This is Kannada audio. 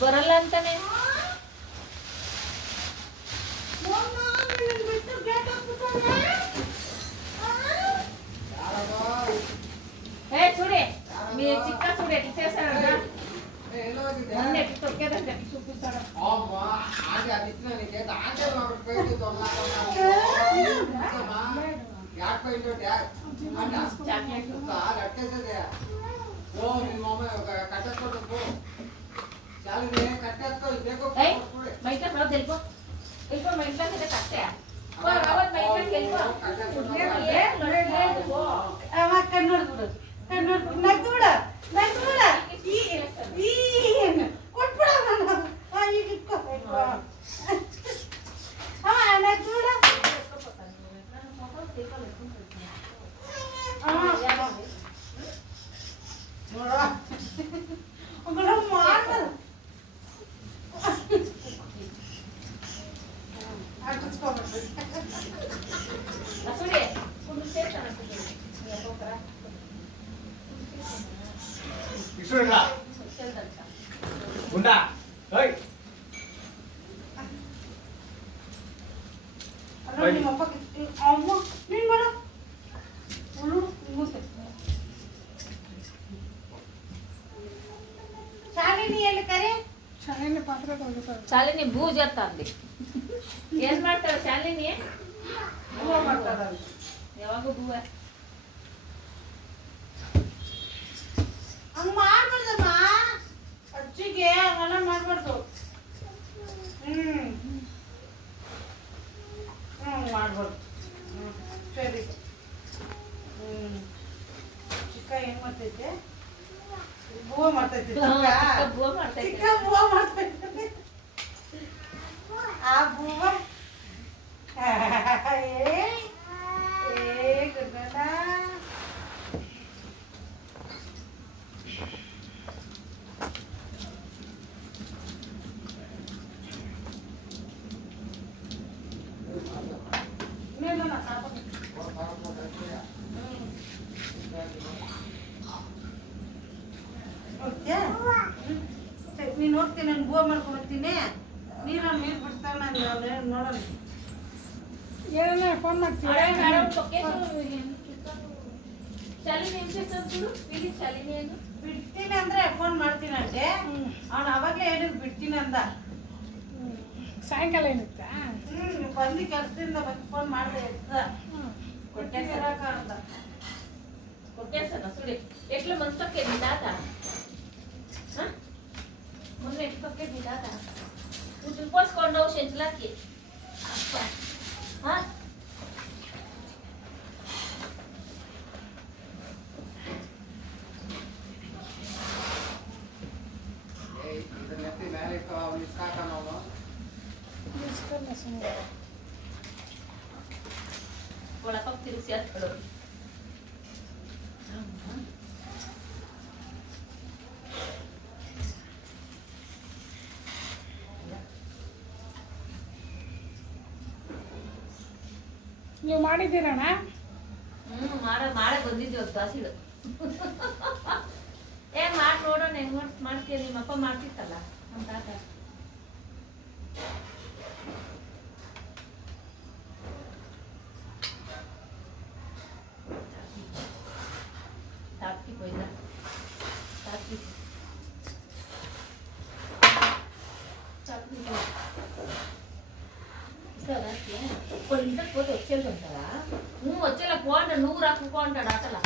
ಬರಲ್ಲ ಅಂತಾನೆ చూడే మీ చిక్క చూడే ఇచ్చేసాడు మొన్నే తొక్కేదంటే చూపిస్తాడు అమ్మా ఆది అదిచ్చిన నీకే దాంటే నాకు పేరు దొంగలాగా యాక్ పోయిందో యాక్ అంటే చాక్లెట్ సార్ అట్టేసే ఓ మీ మమ్మ కట్టేసుకో పో చాలునే కట్టేసుకో ఇదేకో చూడే బయట రా తెలుకో ఇల్కో మా ఇంట్లో మీద కట్టే ఓ రావత్ బయట తెలుకో ఏ లొడె పో ఆ కన్నూరు చూడు కన్నూరు నాకు చూడు నాకు చూడు ఈ కొట్టుడా మన ఆ ఇక్కో ఆ నాకు చూడు ಶಾಲಿನಿ ಬೂಜ್ ಅಂತಾಂದಿ ಏನ್ ಮಾಡ್ತಾಳ ಶಾಲಿನಿ ಬೂವ ಮಾಡ್ತಾಳ ಯಾವಾಗ ಬೂವ ಹಂಗ ಮಾಡ್ಬಾರ್ದಮ್ಮ ಅಜ್ಜಿಗೆ ಹಂಗೆಲ್ಲ ಮಾಡ್ಬಾರ್ದು ಮಾಡ್ಬಾರ್ದು ಸರಿ ಚಿಕ್ಕ ಏನ್ ಮಾಡ್ತೈತೆ ಬೂವ ಮಾಡ್ತೈತೆ ಚಿಕ್ಕ ಬೂವ ಮಾಡ್ತೈತೆ ಆ ಬೂವ ಗುಡ್ಡ ನೀನು ಹೋಗ್ತೀನಿ ನಾನು ಬೂವ ಮಾಡ್ಕೊಂಡು ಹೋಗ್ತೀನಿ ನೀರಲ್ಲಿ ನೀರು ಬಿಡ್ತಾನೆ ನಾನು ನೋಡೋಣ ಏನನ್ನ ಫೋನ್ ಮಾಡ್ತೀನಿ ಬಿಡ್ತೀನಿ ಅಂದ್ರೆ ಫೋನ್ ಮಾಡ್ತೀನಿ ಅಂತೆ ಅವನು ಅವಾಗಲೇ ಹೇಳಿದ್ ಬಿಡ್ತೀನಿ ಅಂದ ಸಾಯಂಕಾಲ ಏನಿತ್ತ ಬಂದು ಕೆಲಸದಿಂದ ಬಂದು ಫೋನ್ ಮಾಡಿದೆ ಕೊಟ್ಟೆ ಸರಾಕ ಅಂದ ಕೊಟ್ಟೆ ಸರ ಸುಡಿ ಎಟ್ಲ ಮನ್ಸಕ್ಕೆ ನಿಂದಾತ ಮೊನ್ನೆ ಎಟ್ಲಕ್ಕೆ ನಿಂದಾತ ಉಟ್ಕೋಸ್ಕೊಂಡು ಶೆಂಚ್ಲಾಕಿ ಹಾಂ ಒಳಗೆ ತಿರುಗಿಸಿ ಹತ್ಕೊಳ್ಳೋದು ನೀವು ಮಾಡಿದ್ದೀರಣ್ಣ ಮಾಡಕ್ ಬಂದಿದ್ದೀವಿ ತಾಸಿಡು ಮಾಡಿ ನೋಡೋಣ ಹೆಂಗ್ ಮಾಡ್ತೀಯ ನಿಮ್ಮಪ್ಪ ಮಾಡ್ತಿತ್ತಲ್ಲ ನಮ್ಮ ತಾತ ತಾಪ್ತಿ ಕೊಯ್ದ ತಾಪ್ತಿ ತಾಪ್ತಿ కొంచెం పోతే వచ్చేది ఉంటారా నువ్వు వచ్చేలా పోంట నువ్వు రాకపోంటాడు అసలు